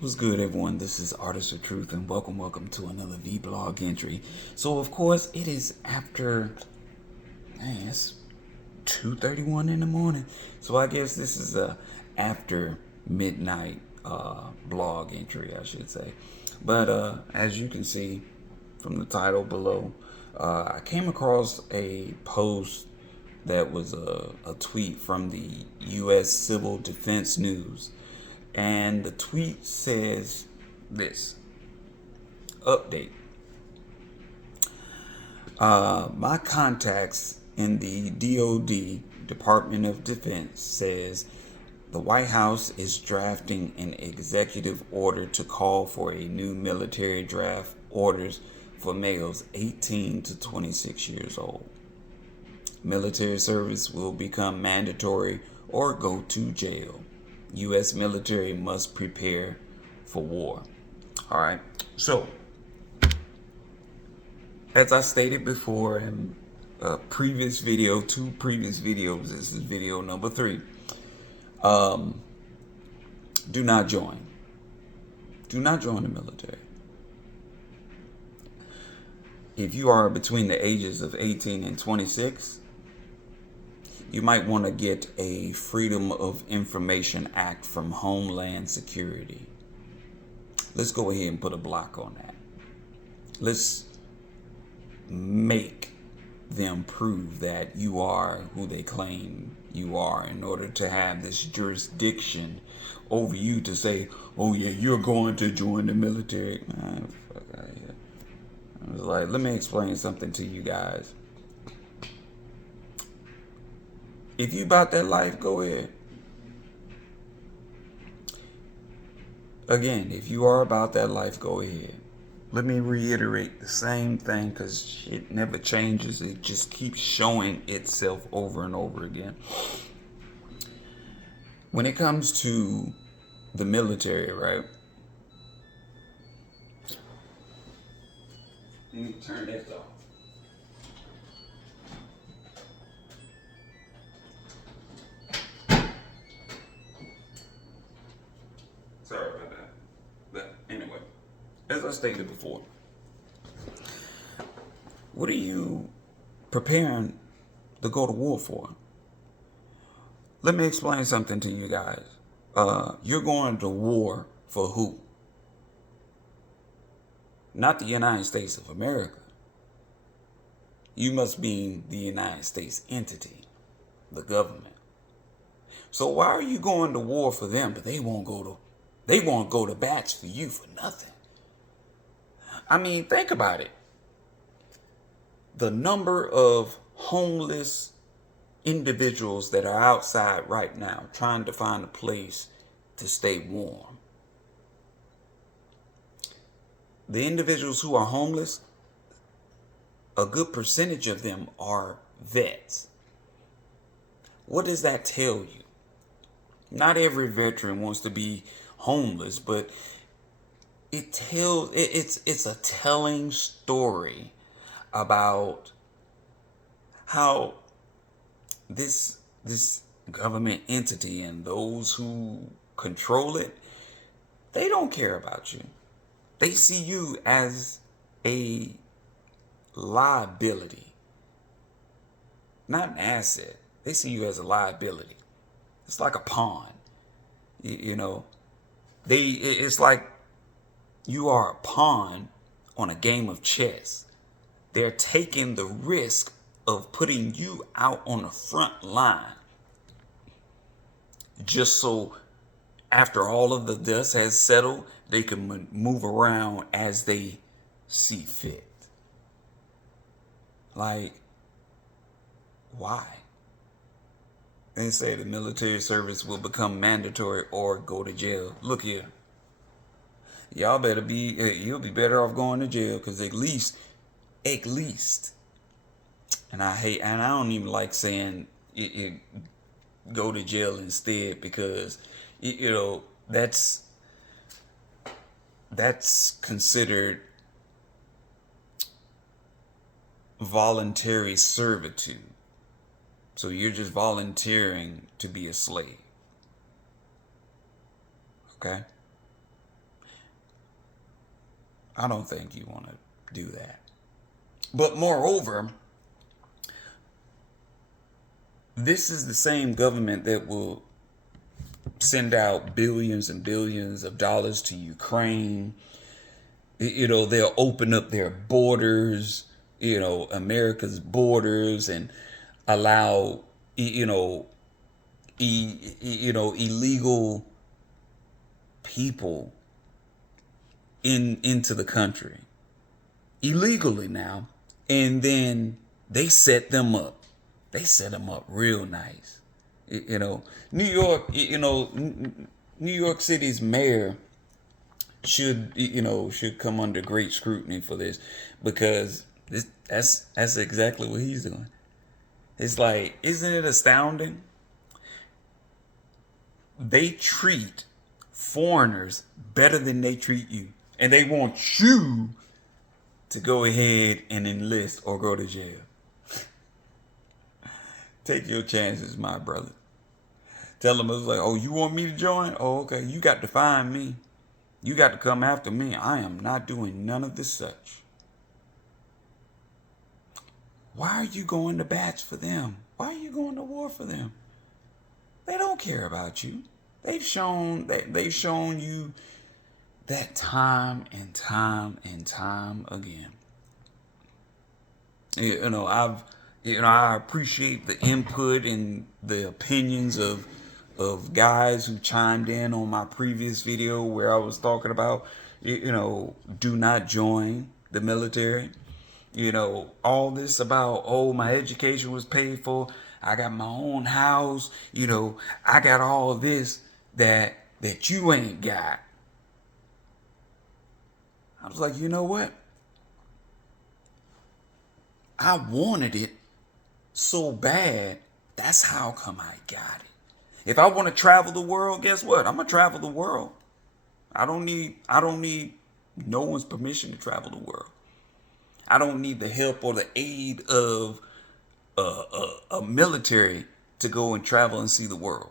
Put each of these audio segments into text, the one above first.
What's good, everyone? This is Artist of Truth, and welcome to another vlog entry. So, of course, it is after, it's 2:31 in the morning. So I guess this is a after midnight blog entry, I should say. But as you can see from the title below, I came across a post that was a tweet from the U.S. Civil Defense News. And the tweet says this: update. My contacts in the DoD, Department of Defense, says the White House is drafting an executive order to call for a new military draft orders for males 18 to 26 years old. Military service will become mandatory or go to jail. U.S. military must prepare for war. All right. So, as I stated before in a previous video, two previous videos, this is video number 3. Do not join. Do not join the military. If you are between the ages of 18 and 26, you might want to get a Freedom of Information Act from Homeland Security. Let's go ahead and put a block on that. Let's make them prove that you are who they claim you are in order to have this jurisdiction over you to say, oh yeah, you're going to join the military. Man, fuck out of here. I was like, let me explain something to you guys. If you about that life, go ahead. Again, if you are about that life, go ahead. Let me reiterate the same thing because shit never changes. It just keeps showing itself over and over again. When it comes to the military, right? Let me turn this off. Sorry about that. But anyway, as I stated before, what are you preparing to go to war for? Let me explain something to you guys. You're going to war for who? Not the United States of America. You must be the United States entity, the government. So why are you going to war for them, but they won't go to bats for you for nothing? I mean, think about it. The number of homeless individuals that are outside right now trying to find a place to stay warm. The individuals who are homeless, a good percentage of them are vets. What does that tell you? Not every veteran wants to be homeless, but it's a telling story about how this government entity and those who control it, they don't care about you. They see you as a liability, not an asset. They see you as a liability. It's like a pawn. You know, it's like you are a pawn on a game of chess. They're taking the risk of putting you out on the front line just so after all of the dust has settled, they can move around as they see fit. Like, why? They say the military service will become mandatory or go to jail. Look here. Y'all better you'll be better off going to jail because at least, and I don't even like saying it go to jail instead because, that's considered voluntary servitude. So you're just volunteering to be a slave. Okay? I don't think you want to do that. But moreover, this is the same government that will send out billions and billions of dollars to Ukraine. They'll open up their borders, America's borders, and allow, illegal people into the country illegally now, and then they set them up. They set them up real nice. New York, New York City's mayor should come under great scrutiny for this, because that's exactly what he's doing. It's like, isn't it astounding? They treat foreigners better than they treat you, and they want you to go ahead and enlist or go to jail. Take your chances, my brother. Tell them, it's like, oh, you want me to join? Oh, okay. You got to find me. You got to come after me. I am not doing none of this such. Why are you going to bats for them? Why are you going to war for them? They don't care about you. They've shown you that time and time and time again. I appreciate the input and the opinions of guys who chimed in on my previous video where I was talking about, do not join the military. All this about, oh, my education was paid for. I got my own house. I got all of this that you ain't got. I was like, you know what? I wanted it so bad. That's how come I got it. If I want to travel the world, guess what? I'm gonna travel the world. I don't need no one's permission to travel the world. I don't need the help or the aid of a military to go and travel and see the world.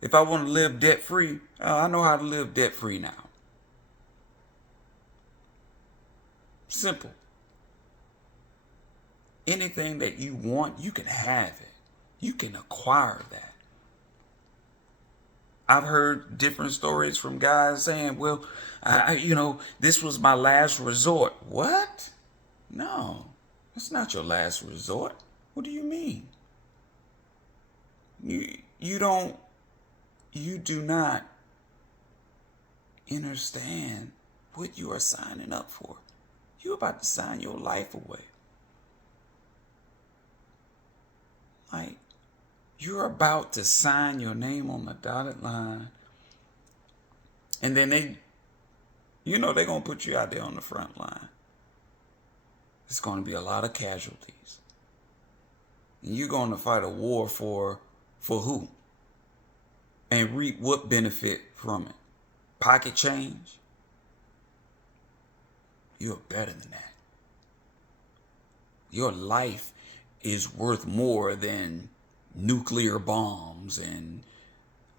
If I want to live debt free, I know how to live debt free now. Simple. Anything that you want, you can have it. You can acquire that. I've heard different stories from guys saying, well, this was my last resort. What? No, it's not your last resort. What do you mean? You do not understand what you are signing up for. You're about to sign your life away. Like, you're about to sign your name on the dotted line. And then they're going to put you out there on the front line. It's going to be a lot of casualties. And you're going to fight a war for who? And reap what benefit from it? Pocket change? You're better than that. Your life is worth more than nuclear bombs and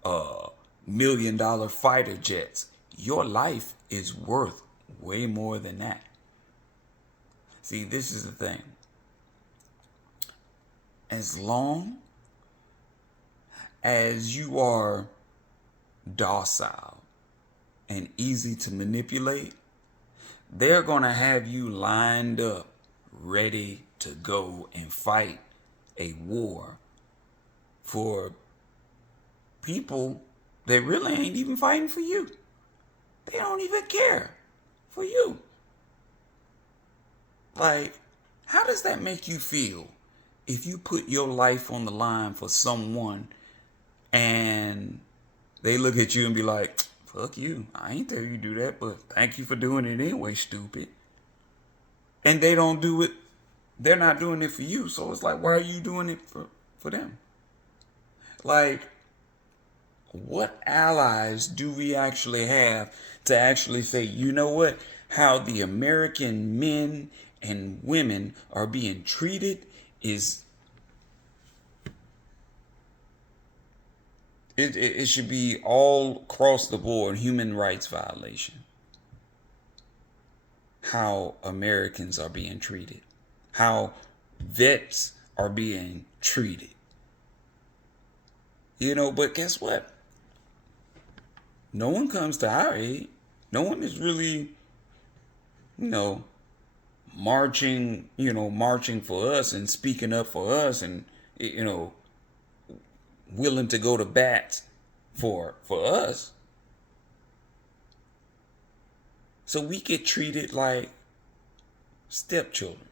$1 million fighter jets. Your life is worth way more than that. See, this is the thing. As long as you are docile and easy to manipulate, they're going to have you lined up, ready to go and fight a war for people that really ain't even fighting for you. They don't even care for you. Like, how does that make you feel if you put your life on the line for someone and they look at you and be like, fuck you, I ain't tell you to do that, but thank you for doing it anyway, stupid. And they don't do it. They're not doing it for you. So it's like, why are you doing it for them? Like, what allies do we actually have to actually say, you know what? How the American men and women are being treated is, it should be all across the board human rights violation. how Americans are being treated, how vets are being treated. But guess what? No one comes to our aid. No one is really, you know, marching for us and speaking up for us and, willing to go to bat for us. So we get treated like stepchildren.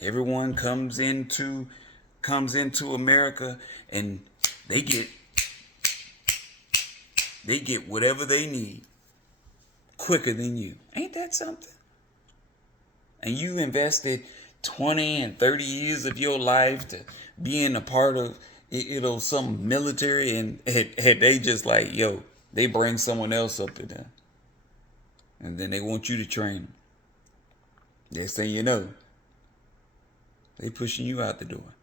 Everyone comes into America and they get whatever they need quicker than you. Ain't that something? And you invested 20 and 30 years of your life to being a part of some military, and they just like, they bring someone else up to them. And then they want you to train them. Next thing you know, they pushing you out the door.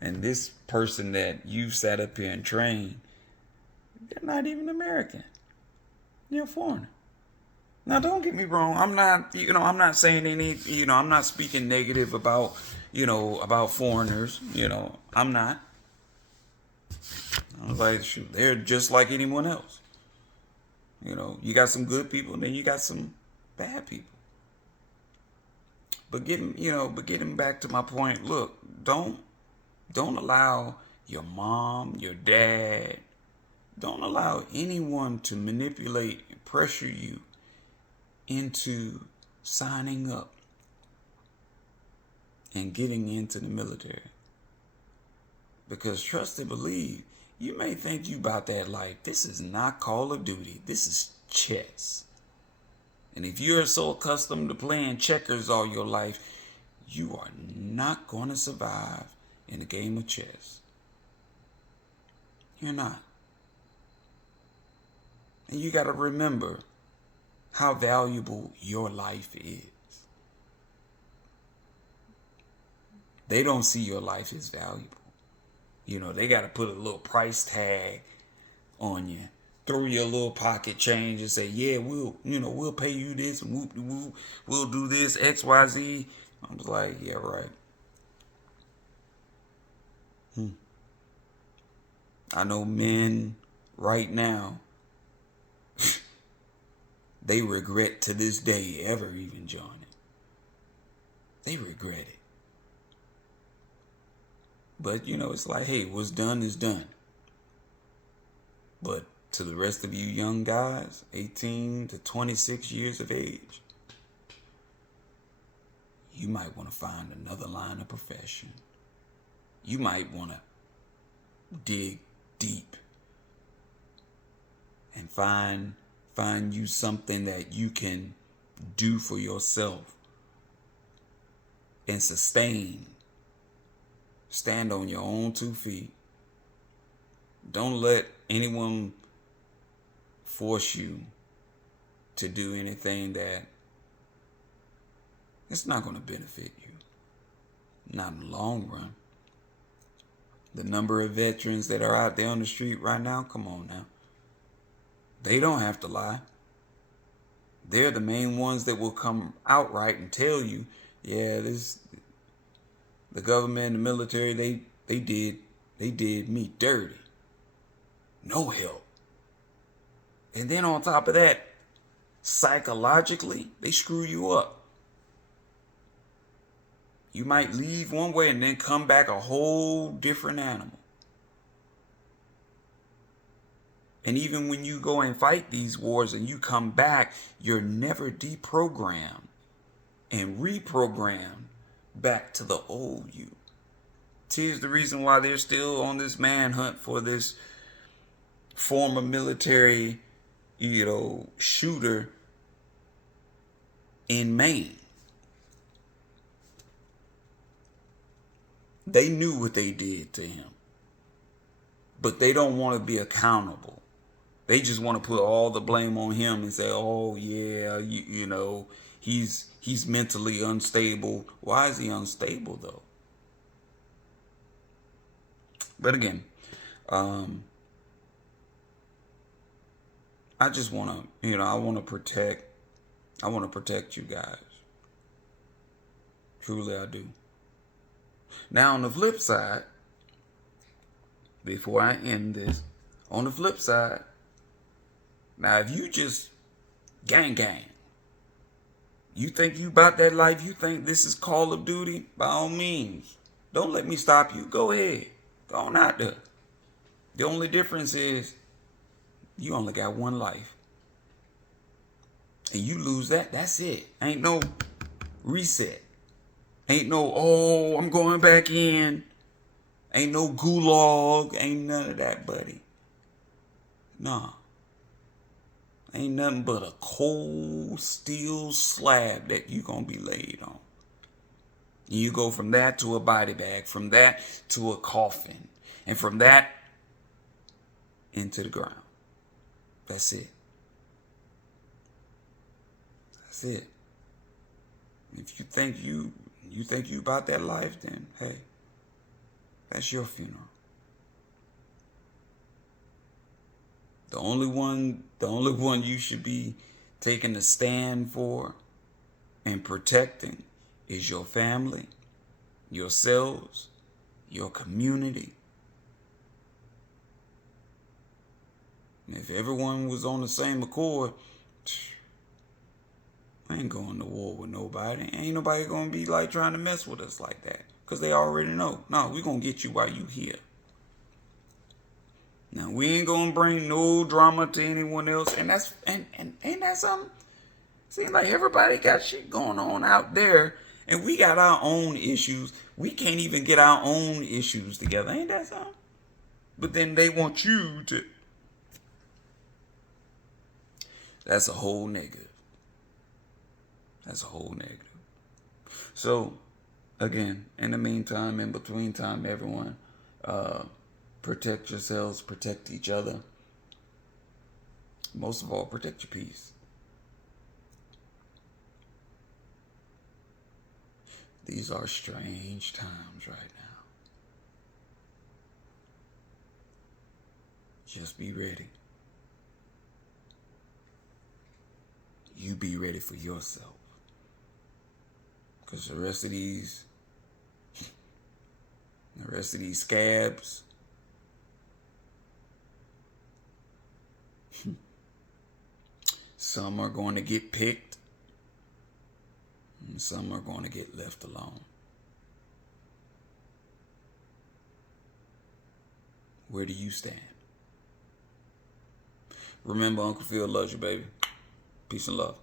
And this person that you sat up here and trained, they're not even American. They're a foreigner. Now, don't get me wrong. I'm not saying I'm not speaking negative about foreigners. I'm not. I was like, shoot, they're just like anyone else. You got some good people, and then you got some bad people. But getting back to my point, look, don't allow your mom, your dad, don't allow anyone to manipulate and pressure you into signing up and getting into the military. Because trust and believe, you may think you about that life. This is not Call of Duty. This is chess. And if you're so accustomed to playing checkers all your life, you are not going to survive in a game of chess. You're not. And you got to remember how valuable your life is. They don't see your life as valuable. They got to put a little price tag on you. Throw your little pocket change and say, yeah, we'll pay you this, and whoop de whoop, we'll do this, XYZ. I'm just like, yeah, right. I know men right now, they regret to this day ever even joining. They regret it. But, it's like, hey, what's done is done. But to the rest of you young guys, 18 to 26 years of age, you might want to find another line of profession. You might want to dig deep and find you something that you can do for yourself and sustain. Stand on your own 2 feet. Don't let anyone force you to do anything that it's not going to benefit you. Not in the long run. The number of veterans that are out there on the street right now, come on now. They don't have to lie. They're the main ones that will come outright and tell you, yeah, the government and the military, they did me dirty. No help. And then on top of that, psychologically, they screw you up. You might leave one way and then come back a whole different animal. And even when you go and fight these wars and you come back, you're never deprogrammed and reprogrammed back to the old you. Here's the reason why they're still on this manhunt for this former military, shooter in Maine. They knew what they did to him, but they don't want to be accountable. They just want to put all the blame on him and say, oh yeah, he's mentally unstable. Why is he unstable though? But again, I just want to, I want to protect I want to protect you guys. Truly, I do. Now, on the flip side, before I end this, on the flip side, now if you just gang, you think you about that life, you think this is Call of Duty, by all means, don't let me stop you. Go ahead. Go on out there. The only difference is you only got one life. And you lose that, that's it. Ain't no reset. Ain't no, oh, I'm going back in. Ain't no gulag. Ain't none of that, buddy. Nah. Ain't nothing but a cold steel slab that you gonna be laid on. You go from that to a body bag, from that to a coffin, and from that into the ground. That's it. That's it. If you think you about that life, then hey, that's your funeral. The only one you should be taking a stand for and protecting is your family, yourselves, your community. And if everyone was on the same accord, I ain't going to war with nobody. Ain't nobody gonna be like trying to mess with us like that. Cause they already know. No, we gonna get you while you here. Now we ain't gonna bring no drama to anyone else. And that's ain't that something? Seems like everybody got shit going on out there. And we got our own issues. We can't even get our own issues together. Ain't that something? But then they want you to. That's a whole negative. That's a whole negative. So, again, in the meantime, in between time, everyone, protect yourselves, protect each other. Most of all, protect your peace. These are strange times right now. Just be ready. You be ready for yourself. Because the rest of these scabs, some are going to get picked, and some are going to get left alone. Where do you stand? Remember, Uncle Phil loves you, baby. Peace and love.